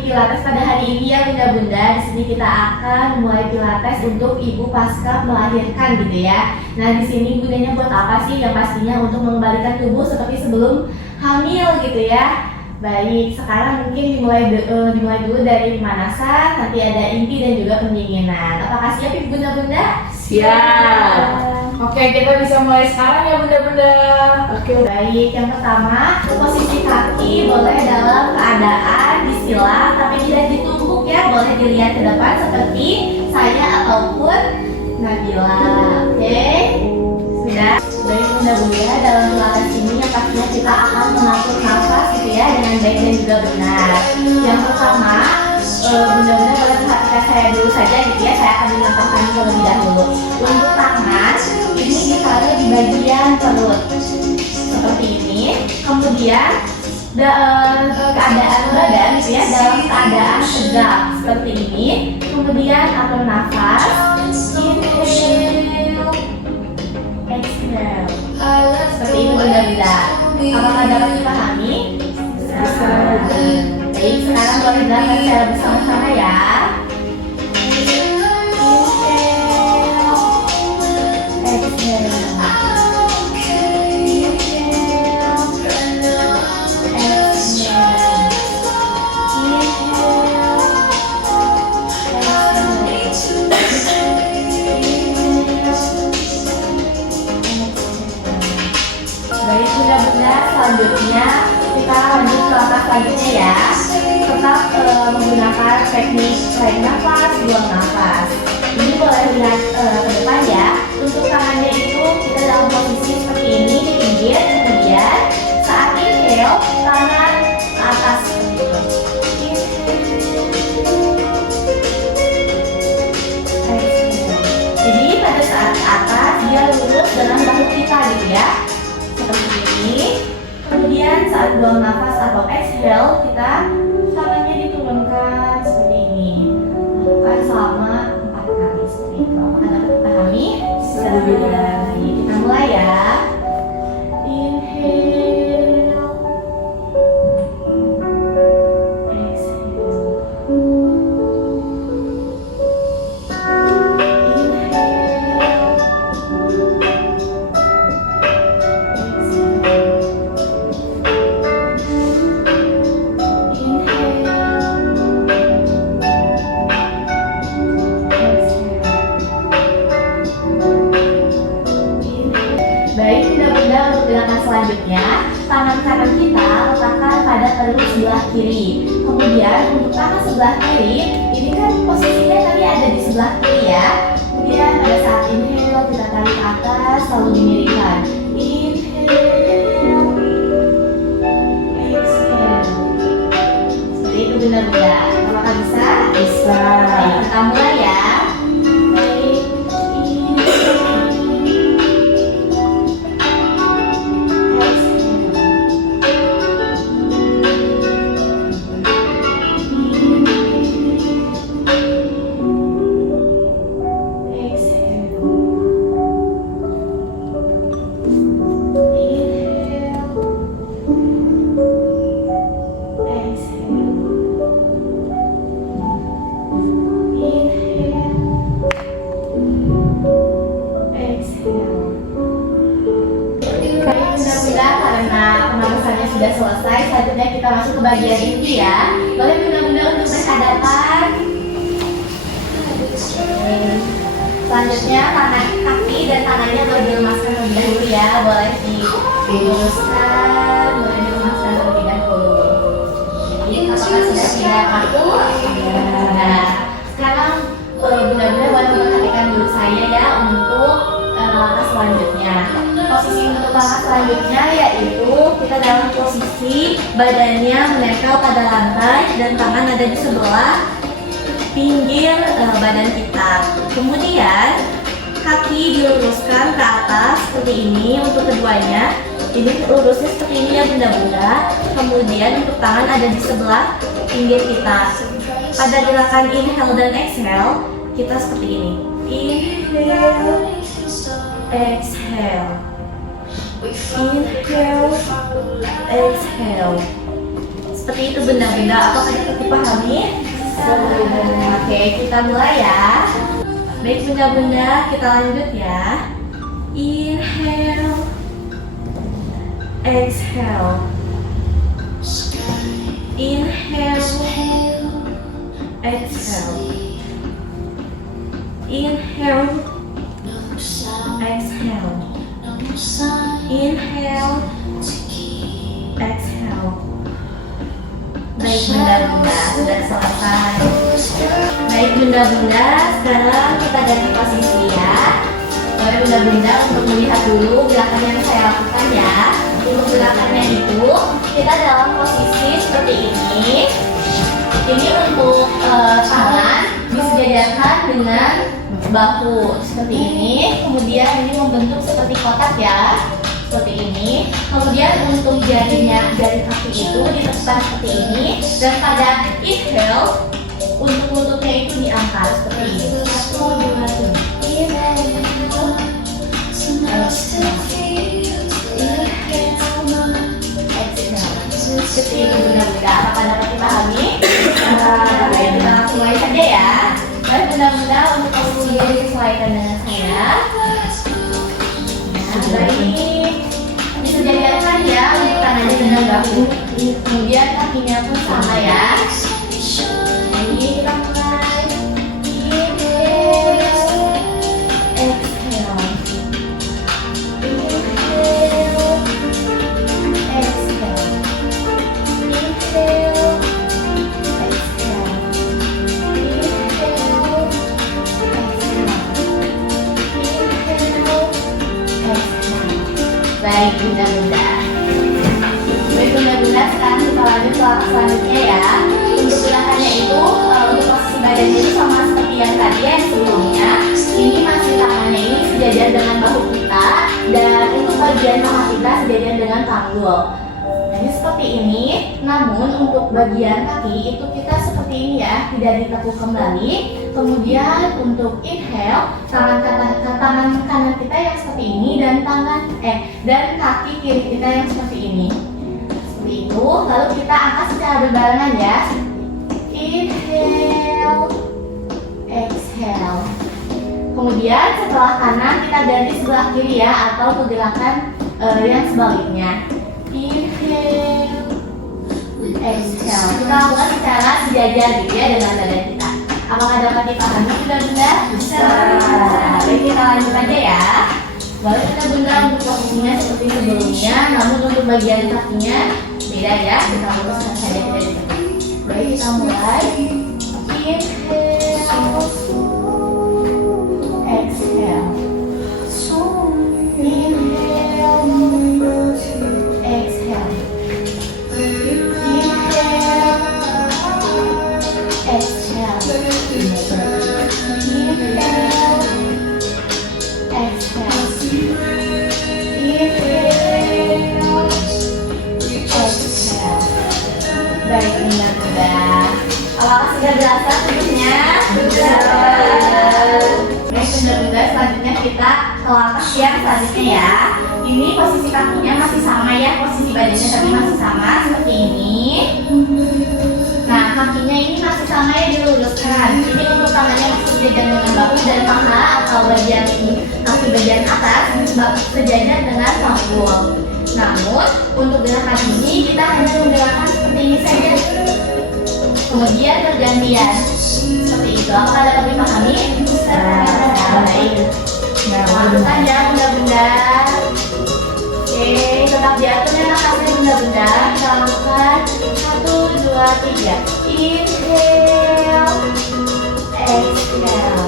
di Pilates pada hari ini ya bunda-bunda. Di sini kita akan mulai Pilates untuk ibu pasca melahirkan gitu ya. Nah di sini gunanya buat apa sih? Yang pastinya untuk mengembalikan tubuh seperti sebelum hamil gitu ya. Baik, sekarang mungkin dimulai dulu dari pemanasan, nanti ada inti dan juga pendinginan. Apakah siap ibu bunda-bunda? Siap. Oke, kita bisa mulai sekarang ya bunda-bunda. Oke, baik. Yang pertama, posisi kaki boleh dalam keadaan disilang tapi tidak ditumpuk ya. Boleh dilihat ke depan seperti saya ataupun Nabila. Oke, sudah. Baik bunda-bunda, dalam Pilates ini yang pastinya kita akan mengatur nafas gitu ya dengan baik dan juga benar. Yang pertama, bunda-bunda boleh perhatikan saya dulu saja gitu ya. Saya akan mencontohkan terlebih dahulu. Untuk tangan ini ditaruh di bagian perut seperti ini. Kemudian keadaan badan gitu ya dalam keadaan tegak seperti ini. Kemudian atur nafas, inhale, exhale. Seperti itu bunda-bunda. Apakah dapat dipahami? Baik, sekarang boleh dilakukan secara bersama-sama ya. Baik bunda-bunda, selanjutnya kita lanjut ke langkah selanjutnya ya. Tetap menggunakan teknik tarik nafas, buang nafas. Ini boleh lihat ke depan ya. Untuk tangannya itu kita dalam posisi seperti ini di pinggir. Kemudian saat inhale, tangan ke atas seperti itu. Jadi pada saat ke atas dia lurus dengan bahu kita gitu ya. Seperti ini. Kemudian saat buang nafas atau exhale, kita tangannya diturunkan seperti ini. Lakukan selama 4 kali seperti itu. Apakah dapat dipahami? Alhamdulillah. Kita mulai ya. Inhale, exhale. Baik bunda-bunda, untuk gerakan selanjutnya tangan kanan kita letakkan pada perut sebelah kiri. Kemudian untuk tangan sebelah kiri ini kan posisinya tadi ada di sebelah kiri ya. Kemudian pada saat inhale kita tarik ke atas lalu dimiringkan. Inhale, exhale. Seperti itu bunda-bunda. Apakah bisa? Bisa. Baik, kita mulai ya. Baik, sudah selesai, selanjutnya kita masuk ke bagian inti ya. Boleh bunda-bunda untuk berhadapan. Selanjutnya tangan kaki dan tangannya boleh dilemaskan terlebih dahulu ya. Boleh diluruskan, boleh dilemaskan terlebih dahulu. Jadi apakah sudah tidak kaku? Nah, sekarang bunda-bunda boleh memperhatikan dulu saya ya untuk langkah selanjutnya. Posisi untuk langkah selanjutnya yaitu kita dalam posisi badannya menempel pada lantai dan tangan ada di sebelah pinggir badan kita. Kemudian kaki diluruskan ke atas seperti ini untuk keduanya. Ini lurusnya seperti ini ya bunda-bunda. Kemudian untuk tangan ada di sebelah pinggir kita. Pada gerakan inhale dan exhale kita seperti ini. Inhale, exhale. Inhale, exhale. Seperti itu benda-benda. Apakah dapat dipahami? Oke, kita mulai ya. Baik bunda-bunda, kita lanjut ya. Inhale, exhale. Inhale, exhale. Inhale, exhale. Inhale, exhale. Baik bunda-bunda, sudah selesai. Baik bunda-bunda, sekarang kita ganti posisi ya. Boleh bunda-bunda untuk melihat dulu gerakan yang saya lakukan ya. Untuk gerakannya itu kita dalam posisi seperti ini. Ini untuk tangan disejajarkan dengan bahu seperti ini. Kemudian ini membentuk seperti kotak ya, seperti ini. Kemudian untuk jarinya, jari kaki itu ditekan seperti ini. Dan pada inhale, untuk lututnya itu diangkat seperti ini. 1, 2, 3. Inhale, seperti ini bunda-bunda. Apakah dapat dipahami? Baik, kita langsung mulai saja ya. Baik bunda-bunda, untuk posisinya disesuaikan dengan saya. Nah, baik. Disejajarkan ya untuk tangannya dengan bahu. Kemudian kakinya pun sama ya. Jadi kita mulai. Inhale, exhale. Inhale, exhale. Inhale, exhale. Inhale, exhale. Baik bunda-bunda. Baik bunda-bunda, sekarang kita lanjut ke selanjutnya ya. Untuk gerakannya itu untuk posisi badannya itu sama seperti yang tadi ya sebelumnya. Ini masih tangannya ini sejajar dengan bahu kita, dan untuk bagian paha kita sejajar dengan panggul. Nah, ini seperti ini. Namun untuk bagian kaki itu kita seperti ini ya, tidak ditekuk kembali. Kemudian untuk inhale, tangan kanan kita yang seperti ini dan dan kaki kiri kita yang seperti ini. Seperti itu. Lalu kita angkat secara berbarengan ya. Inhale, exhale. Kemudian setelah kanan kita ganti sebelah kiri ya, atau pergerakan yang sebaliknya. Inhale, exhale. Kita lakukan secara sejajar gitu ya dengan badan kita. Apakah dapat dipahami bunda-bunda? Bisa. Baik, kita lanjut aja ya. Boleh bunda-bunda untuk posisinya seperti sebelumnya, namun untuk bagian kakinya beda ya. Kita luruskan saja tidak ditekuk. Baik, kita mulai. Inhale, exhale. Inhale, exhale. Baik bunda-bunda, apakah sudah berasa tubuhnya? Sudah. Baik bunda-bunda, selanjutnya kita ke langkah yang selanjutnya ya. Ini posisi kakinya masih sama ya, posisi badannya tapi masih sama seperti ini. Nah, kakinya ini masih sama ya, diluruskan. Ini untuk tangannya masih sejajar dengan bahu dan paha atau bagian ini, kaki bagian atas sejajar dengan panggul. Namun untuk gerakan ini kita hanya menggerakkan seperti ini saja. Kemudian bergantian seperti itu. Apakah dapat dipahami? Baik. Lakukan ya bunda-bunda. Oke, tetap diatur ya nafasnya bunda-bunda. Kita lakukan 1, 2, 3. Inhale, exhale.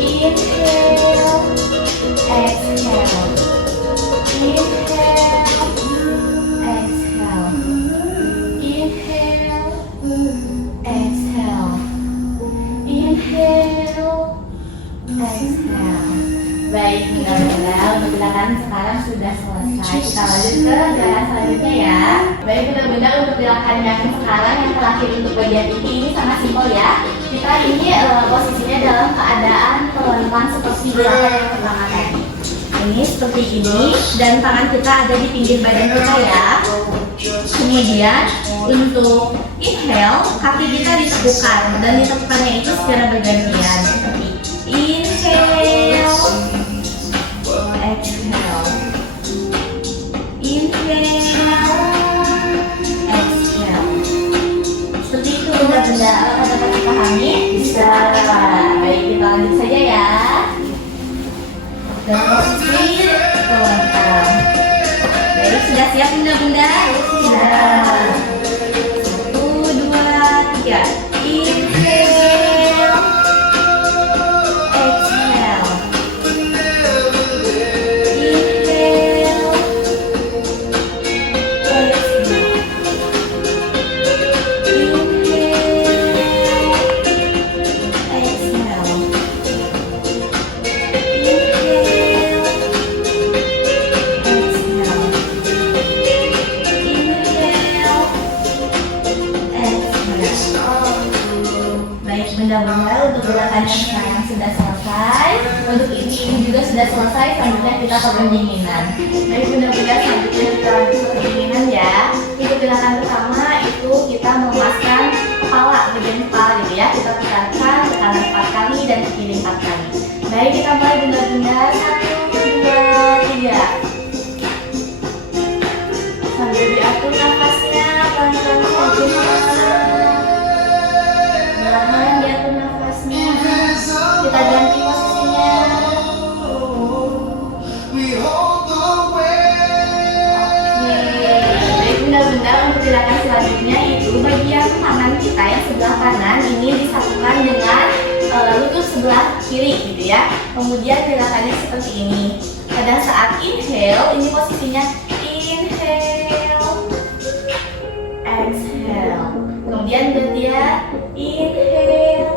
Inhale, exhale. Inhale, exhale. Inhale, exhale. Inhale, exhale. Baik, mudah-mudahan untuk gerakan sekarang sudah selesai. Kita lanjut ke gerakan selanjutnya ya. Baik, mudah-mudahan untuk gerakan yang sekarang yang terakhir untuk bagian ini sangat simpel ya. Kita ini posisinya dalam keadaan terlentang seperti gerakan yang pertama tadi. Ini seperti ini dan tangan kita ada di pinggir badan kita ya. Kemudian Untuk inhale, kaki kita ditekukan dan ditekukannya itu secara bergantian seperti inhale, exhale, inhale, exhale. Seperti itu benda-benda. Apakah dapat dipahami? Bisa. Baik, kita lanjut saja ya. Dan posisi kelentang. Baik, sudah siap benda-benda? Sudah. 1, 2, 3. Inhale, exhale, inhale, baik, benda-benda untuk gerakannya sekarang sudah selesai. Untuk ini juga sudah selesai. Selanjutnya kita ke pendinginan. Baik, benda-benda selanjutnya kita lanjut ke pendinginan ya. Untuk gerakan pertama itu kita memaskan kepala, bagian kepala gitu ya. Kita tekankan ke kanan 4 kali dan ke kiri 4 kali. Baik, kita mulai benda-benda. 1, 2, 3. Sambil diatur nafasnya, pelan-pelan saja. Perlahan diatur nafasnya. Kita ganti posisinya. Baik, benda-benda untuk gerakan selanjutnya itu bagian tangan kita yang sebelah kanan ini disatukan dengan lutut sebelah kiri gitu ya. Kemudian gerakannya seperti ini. Pada saat inhale, ini posisinya inhale, exhale. Kemudian gantian inhale,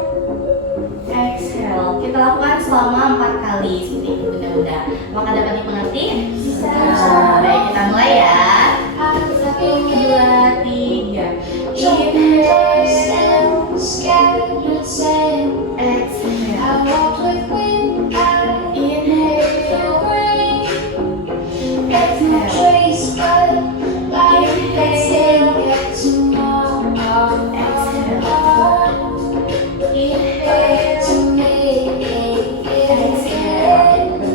exhale. Kita lakukan selama 4 kali seperti itu benda-benda. Maka dapat dimengerti? Bisa. Baik, kita mulai ya. 1, 2, 3. Inhale, exhale.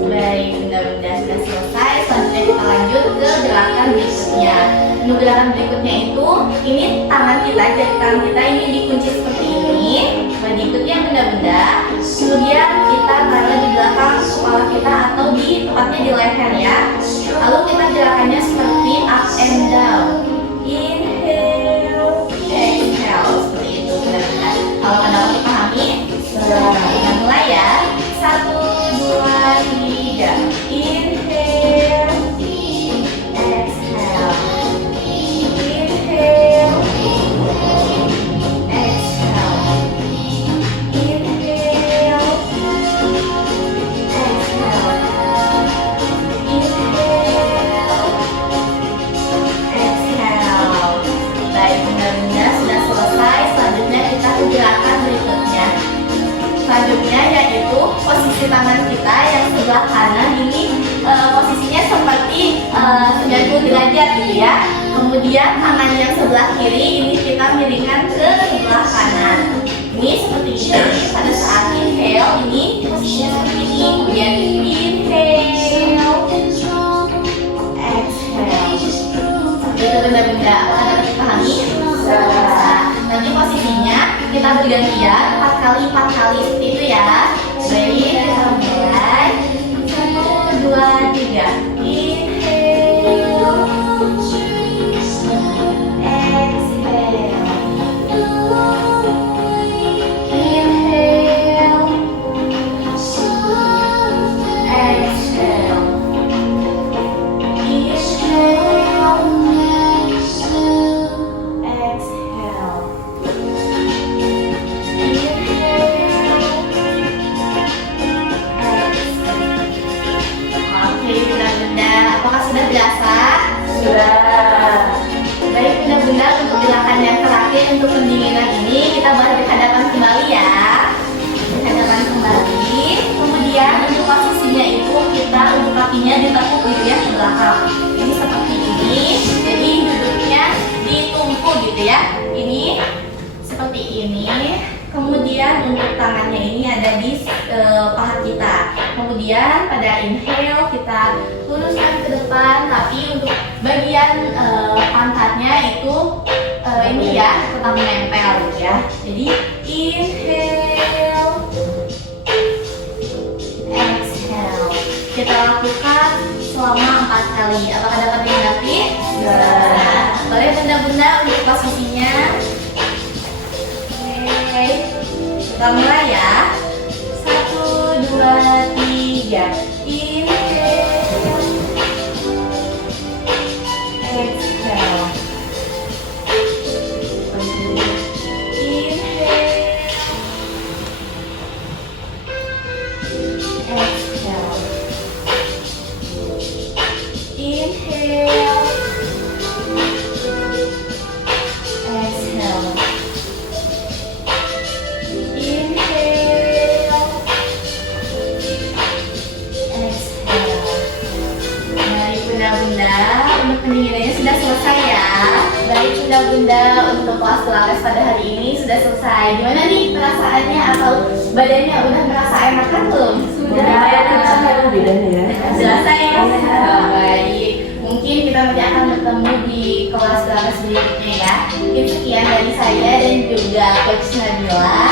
Baik, benda-benda sudah selesai. Selanjutnya kita lanjut ke gerakan berikutnya. Untuk gerakan berikutnya itu, ini tangan kita, jari tangan kita ini dikunci seperti ini. Berikutnya benda-benda. Kemudian kita taruh di belakang kepala kita atau tepatnya di leher ya. Lalu kita gerakannya seperti up and down. Inhale, exhale. Seperti itu benda-benda. Kalau anda dapat dipahami, kita mulai ya. 1, 2, 3. Inhale, exhale. Inhale, exhale. Inhale, exhale. Exhale. Baik, benda-benda sudah selesai. Selanjutnya kita ke gerakan berikutnya. Selanjutnya yaitu posisi tangan kita yang sebelah kanan ini posisinya seperti 90 derajat gitu ya. Kemudian tangan yang sebelah kiri ini kita miringkan ke sebelah kanan. Ini seperti ini. Pada saat inhale ini posisinya seperti ini. Kemudian inhale, exhale. Seperti itu benda-benda. Apakah dapat dipahami? Nanti posisinya kita bergantian 4 kali 4 kali seperti itu ya. Baik, kita mulai. 1, 2, 3. Inhale, exhale. Inhale, exhale. Oke, kita seperti ini. Kemudian untuk tangannya ini ada di paha kita. Kemudian pada inhale kita luruskan ke depan, tapi untuk bagian pantatnya itu ini ya tetap menempel ya. Jadi inhale, exhale. Kita lakukan selama 4 kali. Apakah dapat dimengerti? Boleh bunda-bunda untuk posisinya. Oke, kita mulai ya. 1, 2, 3. Inhale, exhale. Bunda, untuk pendinginannya sudah selesai ya. Baik bunda-bunda, untuk kelas Pilates pada hari ini sudah selesai. Gimana nih perasaannya, atau badannya udah merasa enakan belum? Udah ya, bedanya ya. Selesai ya. Baik. Mungkin kita nanti akan bertemu di kelas Pilates berikutnya ya. Mungkin sekian dari saya dan juga Coach Nabila.